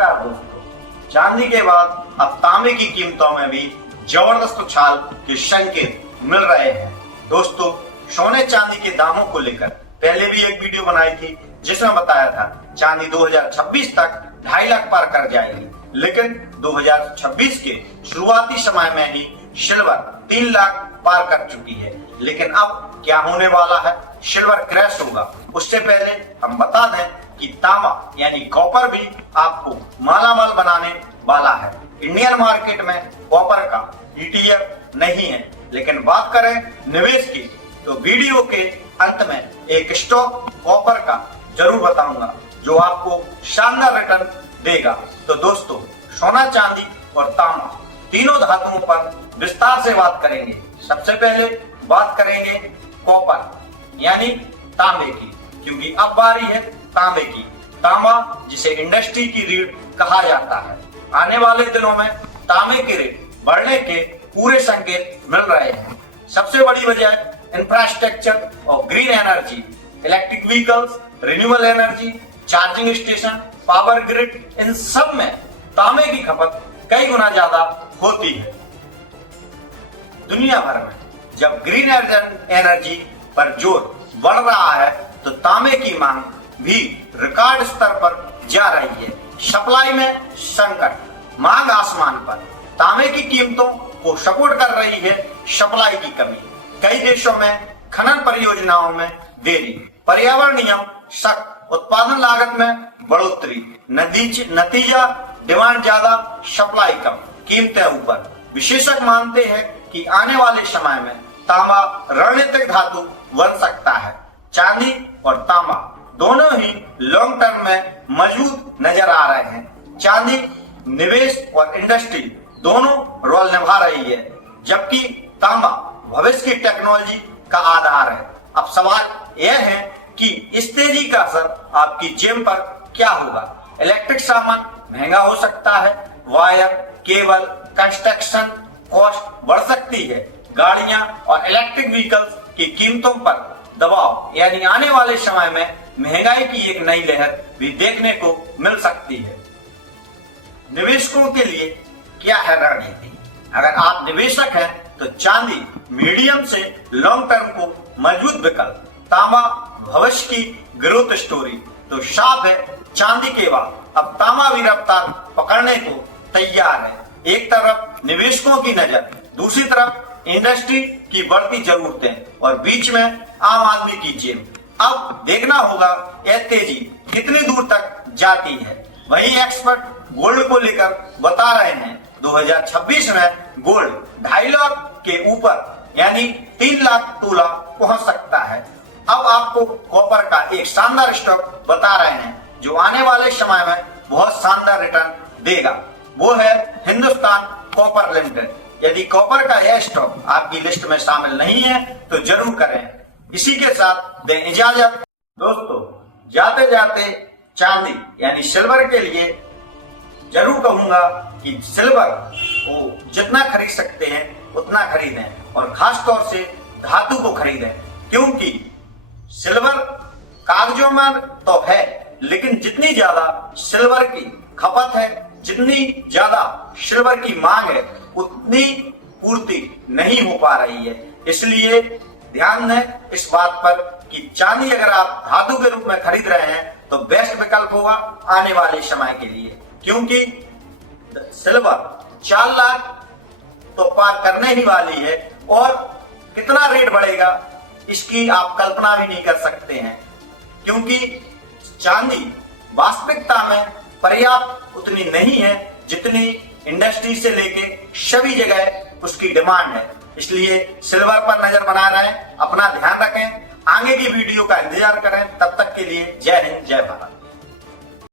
नमस्कार दोस्तों, चांदी के बाद अब तांबे की कीमतों में भी जबरदस्त उछाल के संकेत मिल रहे हैं। दोस्तों, सोने चांदी के दामों को लेकर पहले भी एक वीडियो बनाई थी जिसमें बताया था चांदी 2026 तक 2.5 लाख पार कर जाएगी, लेकिन 2026 के शुरुआती समय में ही सिल्वर 3 लाख पार कर चुकी है। लेकिन अब क्या होने वाला है? सिल्वर क्रैश होगा। उससे पहले हम बता दें कि तांबा यानी कॉपर भी आपको मालामाल बनाने वाला है। इंडियन मार्केट में कॉपर का ETF नहीं है, लेकिन बात करें निवेश की तो वीडियो के अंत में एक स्टॉक कॉपर का जरूर बताऊंगा जो आपको शानदार रिटर्न देगा। तो दोस्तों, सोना चांदी और तांबा तीनों धातुओं पर विस्तार से बात करेंगे। सबसे पहले बात करेंगे कॉपर यानी तांबे की, क्योंकि अब बारी है तांबे की। तांबा जिसे इंडस्ट्री की रीढ़ कहा जाता है, आने वाले दिनों में तांबे की रेट बढ़ने के पूरे संकेत मिल रहे हैं। सबसे बड़ी वजह इंफ्रास्ट्रक्चर और green energy, electric vehicles, renewable energy, charging station, power grid, इन सब में तांबे की खपत कई गुना ज्यादा होती है। दुनिया भर में जब ग्रीन एनर्जी पर जोर बढ़ रहा है तो तांबे की मांग भी रिकॉर्ड स्तर पर जा रही है। सप्लाई में संकट, मांग आसमान पर। तांबे की कीमतों को सपोर्ट कर रही है सप्लाई की कमी। कई देशों में खनन परियोजनाओं में देरी, पर्यावरण नियम सख्त, उत्पादन लागत में बढ़ोतरी, नतीजा डिमांड ज्यादा, सप्लाई कम, कीमतें ऊपर। विशेषज्ञ मानते हैं कि आने वाले समय में तांबा रणनीतिक धातु बन सकता है। चांदी और तांबा दोनों ही लॉन्ग टर्म में मजबूत नजर आ रहे हैं। चांदी निवेश और इंडस्ट्री दोनों रोल निभा रही है, जबकि तांबा भविष्य की टेक्नोलॉजी का आधार है। अब सवाल यह है कि इस तेजी का असर आपकी जेब पर क्या होगा? इलेक्ट्रिक सामान महंगा हो सकता है, वायर, केबल, कंस्ट्रक्शन कॉस्ट बढ़ सकती है, गाड़ियां और इलेक्ट्रिक व्हीकल्स की कीमतों पर दबाव, यानी आने वाले समय में महंगाई की एक नई लहर भी देखने को मिल सकती है। निवेशकों के लिए क्या है रणनीति? अगर आप निवेशक हैं तो चांदी मीडियम से लॉन्ग टर्म को मजबूत विकल्प, तांबा भविष्य की ग्रोथ स्टोरी। तो साफ है, चांदी के बाद अब तांबा भी रफ्तार पकड़ने को तैयार है। एक तरफ निवेशकों की नजर, दूसरी तरफ इंडस्ट्री की बढ़ती जरूरतें और बीच में आम आदमी की जेब। अब देखना होगा यह तेजी कितनी दूर तक जाती है। वही एक्सपर्ट गोल्ड को लेकर बता रहे हैं 2026 में गोल्ड 2.5 लाख के ऊपर यानी 3 लाख तोला पहुंच सकता है। अब आपको कॉपर का एक शानदार स्टॉक बता रहे हैं जो आने वाले समय में बहुत शानदार रिटर्न देगा। वो है हिंदुस्तान कॉपर लिमिटेड। यदि कॉपर का यह स्टॉक आपकी लिस्ट में शामिल नहीं है तो जरूर करें। इसी के साथ दें इजाजत। दोस्तों, जाते जाते चांदी यानी सिल्वर के लिए जरूर कहूंगा कि सिल्वर को जितना खरीद सकते हैं उतना खरीदें और खास तौर से धातु को खरीदें, क्योंकि सिल्वर कागजों में तो है, लेकिन जितनी ज्यादा सिल्वर की खपत है, जितनी ज्यादा सिल्वर की मांग है, उतनी पूर्ति नहीं हो पा रही है। इसलिए ध्यान दें इस बात पर कि चांदी अगर आप धातु के रूप में खरीद रहे हैं तो बेस्ट विकल्प होगा आने वाले समय के लिए, क्योंकि सिल्वर 4 लाख तो पार करने ही वाली है और कितना रेट बढ़ेगा इसकी आप कल्पना भी नहीं कर सकते हैं, क्योंकि चांदी वास्तविकता में पर्याप्त उतनी नहीं है जितनी इंडस्ट्री से लेके सभी जगह उसकी डिमांड है। इसलिए सिल्वर पर नजर बनाए रहें, अपना ध्यान रखें, आगे की वीडियो का इंतजार करें। तब तक के लिए जय हिंद, जय भारत।